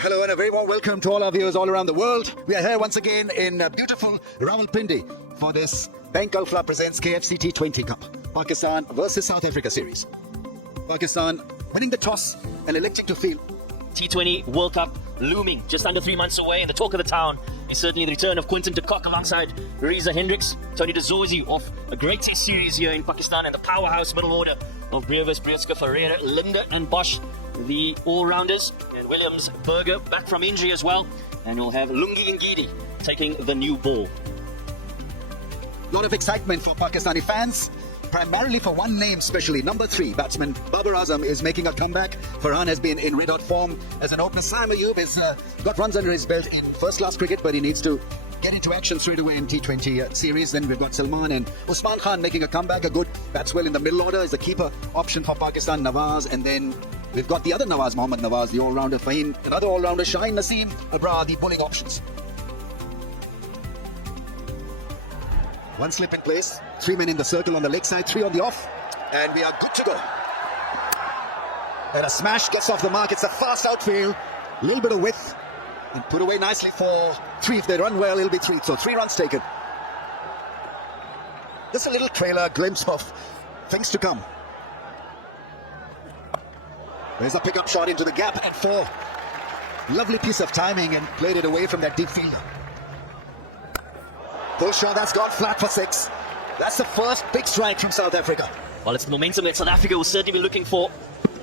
Hello and a very warm welcome to all our viewers all around the world. We are here once again in beautiful Rawalpindi for this Bank Gulf presents KFC T20 Cup, Pakistan versus South Africa series. Pakistan winning the toss and electing to field. T20 World Cup looming just under 3 months away, and the talk of the town is certainly the return of Quinton de Kock alongside Reza Hendricks, Tony de Zorzi off a great test series here in Pakistan, and the powerhouse middle order of Brevis, Brioska, Ferreira, Linda and Bosch, the all-rounders, and Williams Berger back from injury as well, and you'll have Lungi Ngidi taking the new ball. A lot of excitement for Pakistani fans, primarily for one name especially. Number 3 batsman Babar Azam is making a comeback. Farhan has been in red-hot form as an opener. Saim Ayub has got runs under his belt in first-class cricket, but he needs to get into action straight away in T20 series. Then we've got Salman and Usman Khan making a comeback. A good batsman in the middle order is the keeper option for Pakistan, Nawaz, and then we've got the other Nawaz, Mohammad Nawaz, the all-rounder. Fahim, another all-rounder. Shaheen Naseem, Abrar, the bowling options. One slip in place, 3 men in the circle on the leg side, 3 on the off, and we are good to go. And a smash gets off the mark. It's a fast outfield, a little bit of width, and put away nicely for 3. If they run well, it'll be 3. So 3 runs taken. Just a little trailer glimpse of things to come. There's a pickup shot into the gap, and 4. Lovely piece of timing, and played it away from that deep fielder. Pull shot, that's gone flat for 6. That's the first big strike from South Africa. Well, it's the momentum that South Africa will certainly be looking for.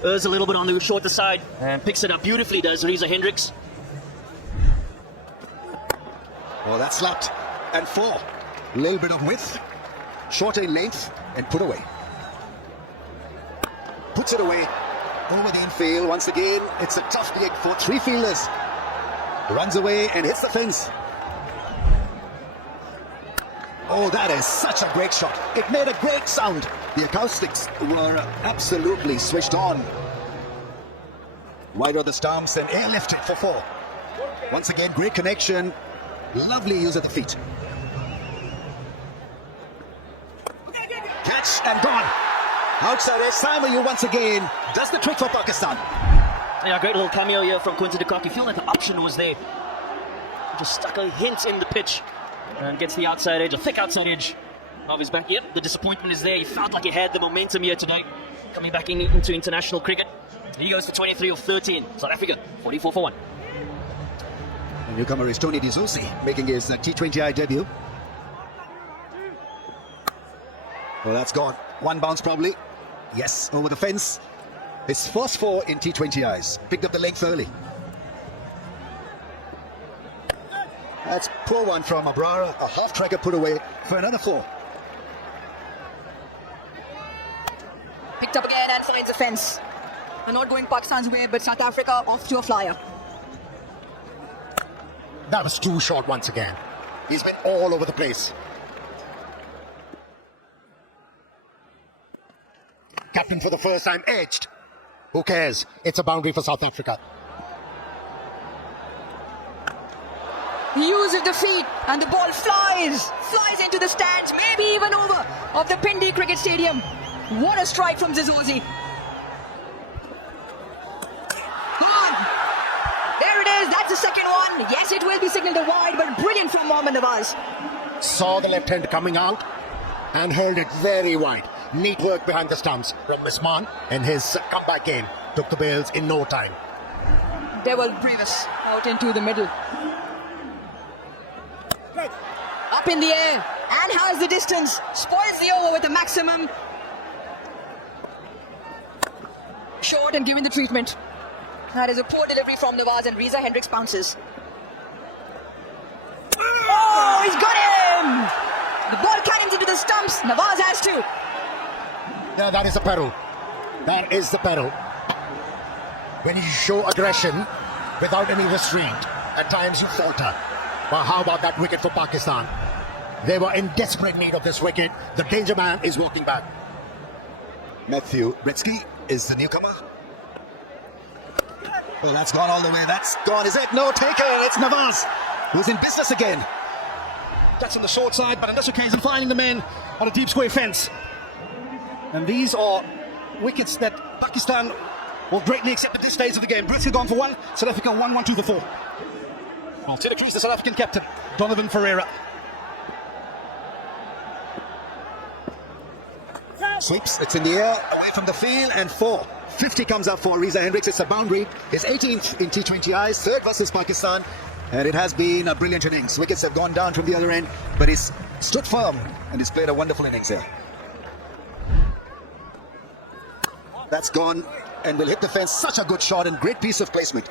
Errs a little bit on the shorter side and picks it up beautifully, does Reza Hendricks. Oh, that's slapped. And 4. A little bit of width, shorter in length, and put away. Puts it away over the infield. Once again, it's a tough gig for 3 fielders. Runs away and hits the fence. Oh, that is such a great shot. It made a great sound. The acoustics were absolutely switched on. Wide of the stumps and airlifted for 4. Once again, great connection. Lovely use of the feet. Catch and gone. Outside edge, Saim Ayub once again does the trick for Pakistan. Yeah, great little cameo here from Quinton de Kock. You feel like the option was there. Just stuck a hint in the pitch. And gets the outside edge, a thick outside edge of his back. Yep, the disappointment is there. He felt like he had the momentum here today, coming back into international cricket. He goes for 23 of 13. South Africa, 44 for 1. The newcomer is Tony de Zorzi, making his T20I debut. Well, that's gone. 1 bounce probably. Yes, over the fence. His first 4 in T20Is. Picked up the length early. That's poor one from Abrar, a half-tracker put away for another 4. Picked up again and finds the fence. And not going Pakistan's way, but South Africa off to a flyer. That was too short once again. He's been all over the place. Captain for the first time edged. Who cares? It's a boundary for South Africa. He uses the feet and the ball flies into the stands, maybe even over of the Pindi Cricket Stadium. What a strike from Zizozi. There it is, that's the second one. Yes, it will be signaled a wide, but brilliant from Mohammad Nawaz. Saw the left hand coming out and hurled it very wide. Neat work behind the stumps from Misman, and his comeback game took the bails in no time. Devil Brevis out into the middle. Up in the air and has the distance. Spoils the over with a maximum. Short and giving the treatment. That is a poor delivery from Nawaz, and Reza Hendricks bounces. Oh, he's got him! The ball cannons into the stumps. Nawaz has to. Yeah, that is a peril. That is the peril. When you show aggression without any restraint, at times you falter. But how about that wicket for Pakistan? They were in desperate need of this wicket. The danger man is walking back. Matthew Bretsky is the newcomer. Well, that's gone all the way. That's gone. Is it? No, taken. It's Nawaz, who's in business again. That's on the short side, but on this occasion finding the men on a deep square fence. And these are wickets that Pakistan will greatly accept at this stage of the game. Brazil gone for one, South Africa 1-1 to the 4. Well, to the crease, the South African captain, Donovan Ferreira. Sweeps, it's in the air, away from the field, and 4. 50 comes up for Reza Hendricks. It's a boundary. His 18th in T20Is, third versus Pakistan. And it has been a brilliant innings. Wickets have gone down from the other end, but he's stood firm and he's played a wonderful innings here. That's gone and will hit the fence. Such a good shot and great piece of placement.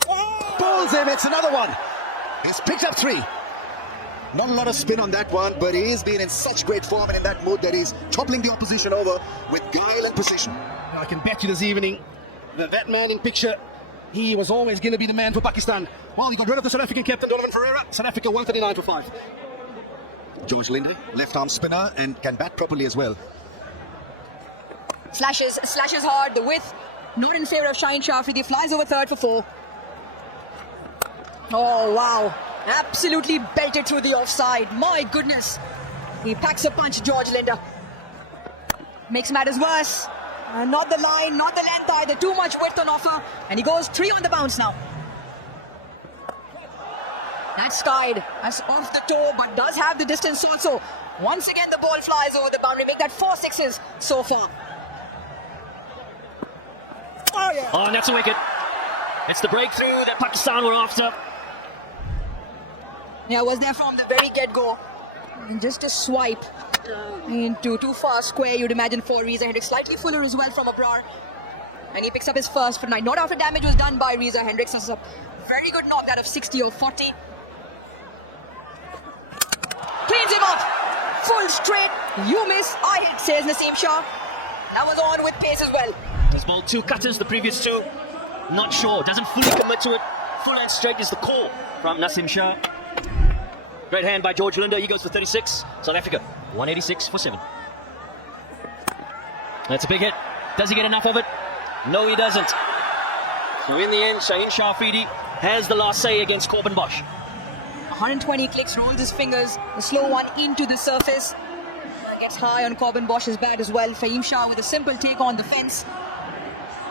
Pulls him, it's another one. He's picked up 3. Not a lot of spin on that one, but he's been in such great form and in that mood that he's toppling the opposition over with guile and precision. I can bet you this evening that man in picture, he was always going to be the man for Pakistan. Well, he got rid of the South African captain, Donovan Ferreira. South Africa 139 for 5. George Linde, left arm spinner and can bat properly as well. Slashes hard, the width not in favour of Shaheen Shah Afridi. Flies over third for 4. Oh wow, absolutely belted through the offside. My goodness, he packs a punch, George Linde. Makes matters worse. Not the line, not the length either. Too much width on offer, and he goes 3 on the bounce now. That's skied. That's off the toe, but does have the distance also. Once again, the ball flies over the boundary. Make that 4 sixes so far. Oh yeah. Oh, and that's a wicket. It's the breakthrough that Pakistan were after. Yeah, was there from the very get-go. And just a swipe into too far square, you'd imagine, for Reza Hendricks. Slightly fuller as well from Abrar. And he picks up his first for the night. Not after damage was done by Reza Hendricks. This is a very good knock, that of 60 or 40. Cleans him up. Full straight. You miss, I hit, says Naseem Shah. That was on with pace as well. He's bowled 2 cutters, the previous 2. Not sure, doesn't fully commit to it. Full and straight is the call from Naseem Shah. Great hand by George Linde, he goes for 36. South Africa, 186 for 7. That's a big hit. Does he get enough of it? No, he doesn't. So in the end, Shaheen Shah Afridi has the last say against Corbin Bosch. 120 clicks, rolls his fingers. The slow one into the surface. Gets high on Corbin Bosch's bat as well. Fahim Shah with a simple take on the fence.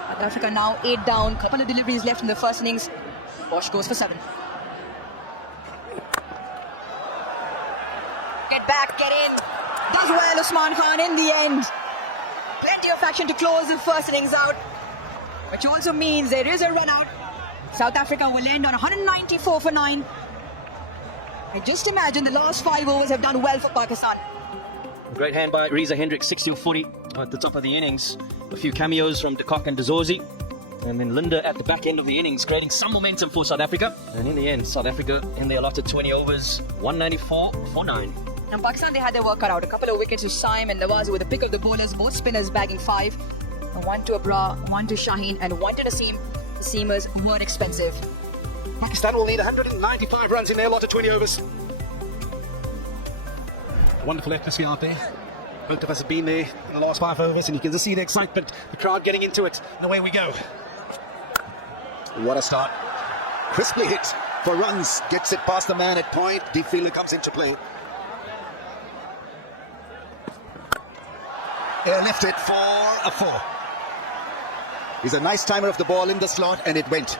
South Africa now 8 down. Couple of deliveries left in the first innings. Bosch goes for 7. Get back, get in. Does well, Usman Khan, in the end. Plenty of action to close the first innings out. Which also means there is a run out. South Africa will end on 194 for 9. And just imagine the last 5 overs have done well for Pakistan. Great hand by Reza Hendricks, 60-40 at the top of the innings. A few cameos from De Kock and De Zorzi. And then Linde at the back end of the innings, creating some momentum for South Africa. And in the end, South Africa in their allotted 20 overs, 194 for 9. And Pakistan, they had their work cut out. A couple of wickets to Saim and Nawaz with the pick of the bowlers. Both spinners bagging 5. And 1 to Abrar, 1 to Shaheen, and 1 to Naseem. The seamers were expensive. Pakistan will need 195 runs in their lot of 20 overs. Wonderful atmosphere out there. Both of us have been there in the last 5 overs, and you can just see the excitement, the crowd getting into it, and away we go. What a start. Crisply hit for runs. Gets it past the man at point. Deep fielder comes into play. Airlifted for a 4. He's a nice timer of the ball in the slot, and it went.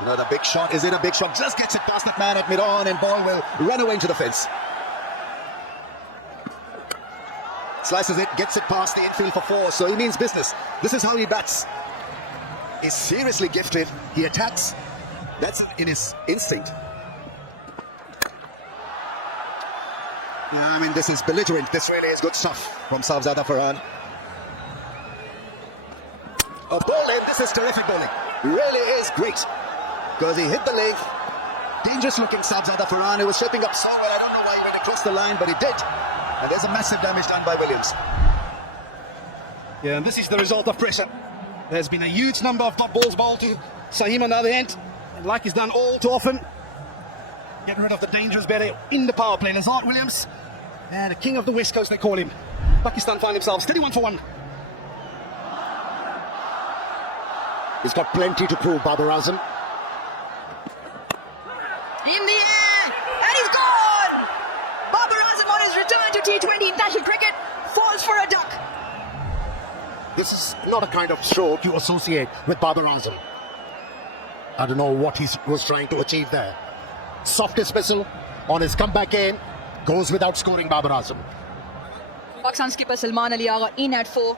Another big shot. Is it a big shot? Just gets it past that man at mid-on, and ball will run away into the fence. Slices it, gets it past the infield for 4, so he means business. This is how he bats. He's seriously gifted. He attacks. That's in his instinct. Yeah, I mean, this is belligerent. This really is good stuff from Sahibzada Farhan. A bowling. This is terrific bowling. Really is great. Because he hit the leg. Dangerous looking Sahibzada Farhan. He was shaping up so well. I don't know why he went across the line, but he did. And there's a massive damage done by Williams. Yeah, and this is the result of pressure. There's been a huge number of top balls bowled to Saim on the other end. And like he's done all too often, get rid of the dangerous batter in the power play. Lazard Williams, and the king of the West Coast, they call him. Pakistan find themselves 31 for 1. He's got plenty to prove, Babar Azam. In the air, and he's gone! Babar Azam on his return to T20 international cricket falls for a duck. not a kind of stroke you associate with Babar Azam. I don't know what he was trying to achieve there. Soft dismissal on his comeback game, goes without scoring Babar Azam. Pakistan skipper Salman Ali Agha in at 4.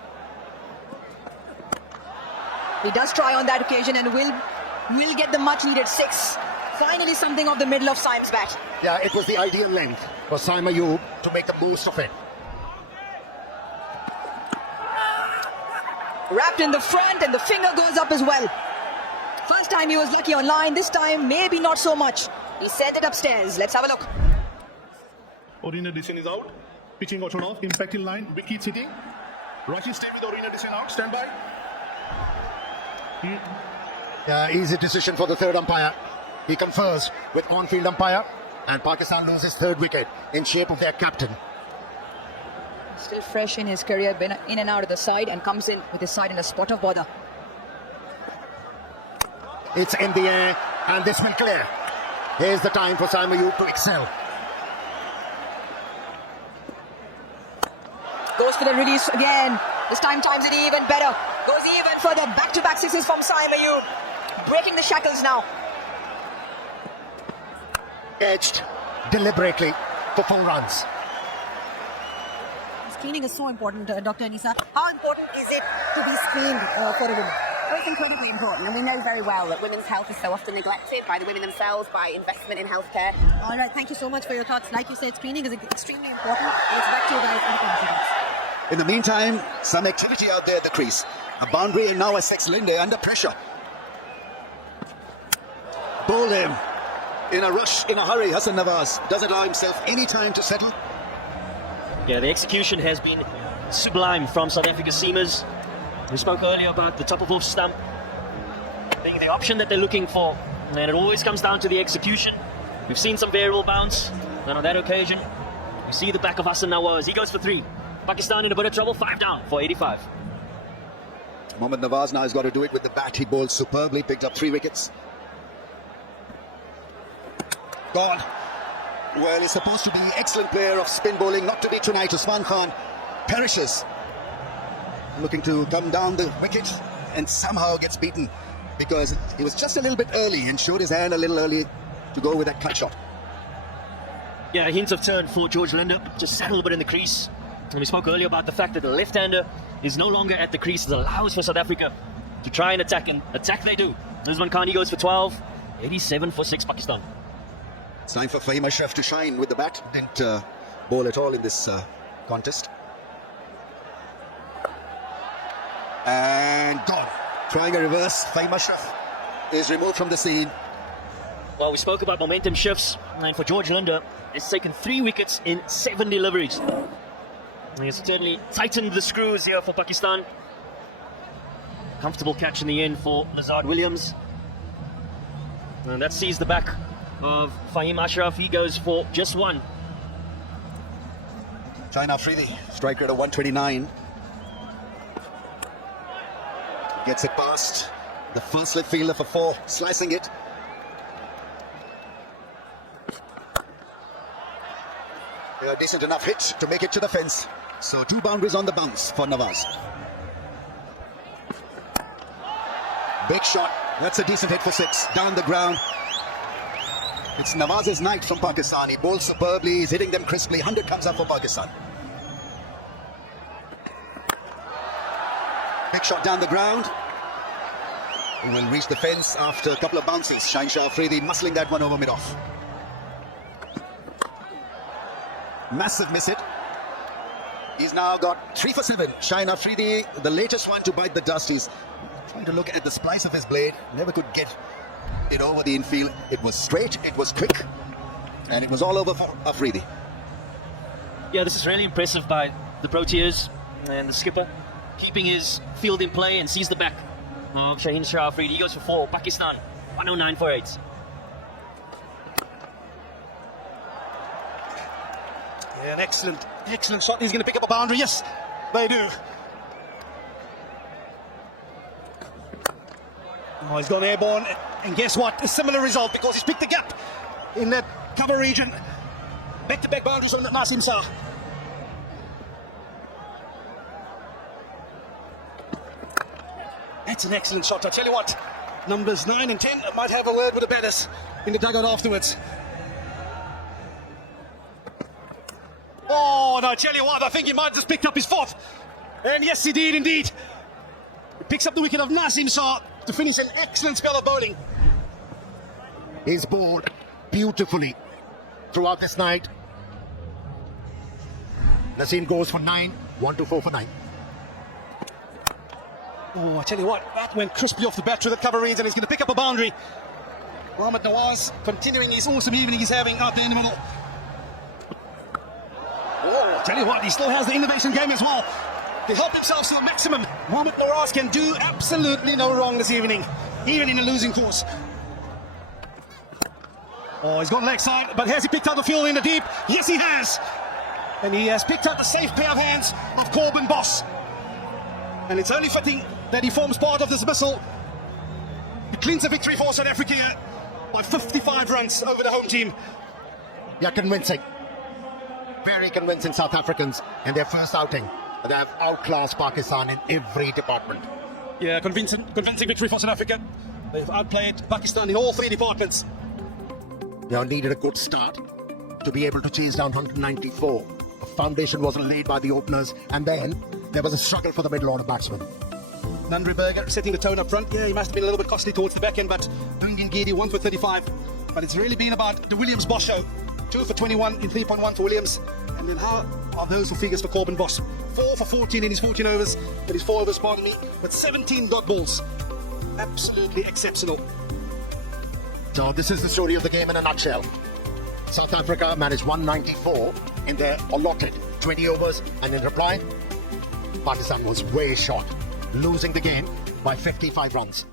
He does try on that occasion and will get the much needed 6. Finally something off the middle of Saim's bat. Yeah, it was the ideal length for Saim Ayub to make the most of it. Wrapped in the front and the finger goes up as well. First time he was lucky on line, this time maybe not so much. He sent it upstairs. Let's have a look. Orina decision is out. Pitching got off. Impact in line. Wicket hitting. Rashi stay with Orina decision out. Stand by. Yeah, easy decision for the third umpire. He confers with on-field umpire, and Pakistan loses third wicket in shape of their captain. Still fresh in his career, been in and out of the side and comes in with his side in a spot of bother. It's in the air, and this will clear. Here's the time for Saim Ayub to excel. Goes for the release again. This time times it even better. Goes even further. Back-to-back sixes from Saim Ayub. Breaking the shackles now. Edged deliberately for 4 runs. Screening is so important, Dr. Anisa. How important is it to be screened for a woman? Oh, it's incredibly important, and we know very well that women's health is so often neglected by the women themselves, by investment in healthcare. All right, thank you so much for your thoughts. Like you said, screening is extremely important, and it's back to you guys in the confidence. In the meantime, some activity out there at the crease. A boundary and now a 6 Linde under pressure. Bowled him. In a rush, in a hurry, Hassan Nawaz doesn't allow himself any time to settle. Yeah, the execution has been sublime from South Africa's seamers. We spoke earlier about the top of off stump being the option that they're looking for, and it always comes down to the execution. We've seen some variable bounce, and on that occasion, we see the back of Hassan Nawaz. He goes for 3. Pakistan in a bit of trouble, 5 down for 85. Mohammad Nawaz now has got to do it with the bat. He bowled superbly, picked up 3 wickets. Gone. Well, he's supposed to be excellent player of spin bowling, not to be tonight. Usman Khan perishes, looking to come down the wicket and somehow gets beaten because he was just a little bit early and showed his hand a little early to go with that cut shot. Yeah, a hint of turn for George Linde, just sat a little bit in the crease. And we spoke earlier about the fact that the left-hander is no longer at the crease. It allows for South Africa to try and attack they do. Usman Khan, he goes for 12, 87 for 6 Pakistan. It's time for Fahim Ashraf to shine with the bat. Didn't bowl at all in this contest. And gone. Trying a reverse. Fahim Ashraf is removed from the scene. Well, we spoke about momentum shifts, and for George Linde, it's taken 3 wickets in 7 deliveries. And he's certainly tightened the screws here for Pakistan. Comfortable catch in the end for Lazard Williams. And that sees the back of Fahim Ashraf. He goes for just 1. China Afridi, strike rate of 129. Gets it past the first slip fielder for 4, slicing it. A decent enough hit to make it to the fence. So 2 boundaries on the bounce for Nawaz. Big shot. That's a decent hit for 6. Down the ground. It's Nawaz's night from Pakistan. He bowls superbly. He's hitting them crisply. 100 comes up for Pakistan. Big shot down the ground. He will reach the fence after a couple of bounces. Shah Afridi muscling that one over mid-off. Massive miss hit. He's now got 3 for 7. Shaheen Afridi, the latest one to bite the dust. He's trying to look at the splice of his blade. Never could get it over the infield. It was straight, it was quick, and it was all over for Afridi. Yeah, this is really impressive by the Proteas and the skipper, keeping his field in play, and sees the back of Shaheen Shah Afridi. He goes for 4. Pakistan, 109 for 8. Yeah, an excellent shot. He's going to pick up a boundary. Yes, they do. Oh, he's gone airborne. And guess what? A similar result because he's picked the gap in that cover region. Back-to-back boundaries on Nasim Shah. That's an excellent shot. I tell you what, numbers 9 and 10 might have a word with the batters in the dugout afterwards. Oh, and I tell you what, I think he might have just picked up his fourth. And yes, he did indeed. He picks up the wicket of Nasim Shah to finish an excellent spell of bowling. He's bowled beautifully throughout this night. Nasim goes for 9, 1 to 4 for 9. Oh, I tell you what, that went crispy off the bat through the cover reeds, and he's going to pick up a boundary. Mohammad Nawaz continuing his awesome evening he's having out there in the middle. Oh, I tell you what, he still has the innovation game as well. He helped himself to the maximum. Mohammad Nawaz can do absolutely no wrong this evening, even in a losing course. Oh, he's gone leg side, but has he picked out the field in the deep? Yes, he has. And he has picked out the safe pair of hands of Corbin Boss. And it's only fitting that he forms part of this missile. He cleans a victory for South Africa here by 55 runs over the home team. Yeah, convincing. Very convincing South Africans in their first outing. They have outclassed Pakistan in every department. Yeah, convincing victory for South Africa. They've outplayed Pakistan in all 3 departments. They needed a good start to be able to chase down 194. The foundation wasn't laid by the openers, and then there was a struggle for the middle order batsmen. Nandri Berger setting the tone up front. Yeah, he must have been a little bit costly towards the back end, but Duncan Gedi 1 for 35. But it's really been about the Williams Boss show. 2 for 21 in 3.1 for Williams. And then how are those the figures for Corbin Boss? 4 for 14 in his 14 overs, but his 4 overs, pardon me, but 17 dot balls. Absolutely exceptional. So this is the story of the game in a nutshell. South Africa managed 194 in their allotted 20 overs, and in reply, Pakistan was way short, losing the game by 55 runs.